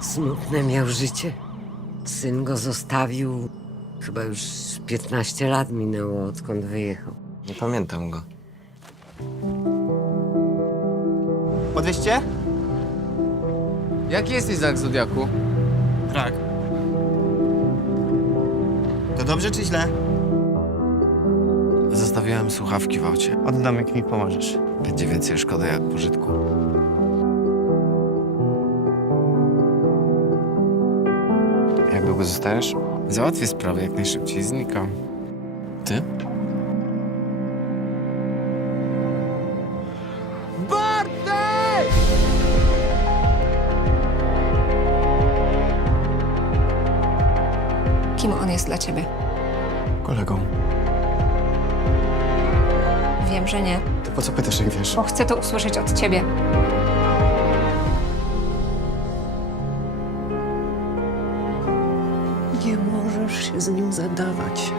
Smutne miał życie. Syn go zostawił. Chyba już 15 lat minęło, odkąd wyjechał. Nie pamiętam go. Podwieźcie? Jaki jesteś znak Zodiaku? Tak. To dobrze czy źle? Zostawiłem słuchawki w aucie. Oddam, jak mi pomożesz. Będzie więcej szkody jak pożytku. Długo zostajesz? Załatwię sprawę jak najszybciej, znikam. Ty? Kim on jest dla ciebie? Kolegą. Wiem, że nie, To po co pytasz, jak wiesz? bo chcę to usłyszeć od ciebie. Możesz się z nim zadawać.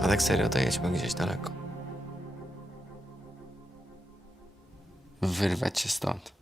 A tak serio, to jedźmy gdzieś daleko. Wyrwać się stąd.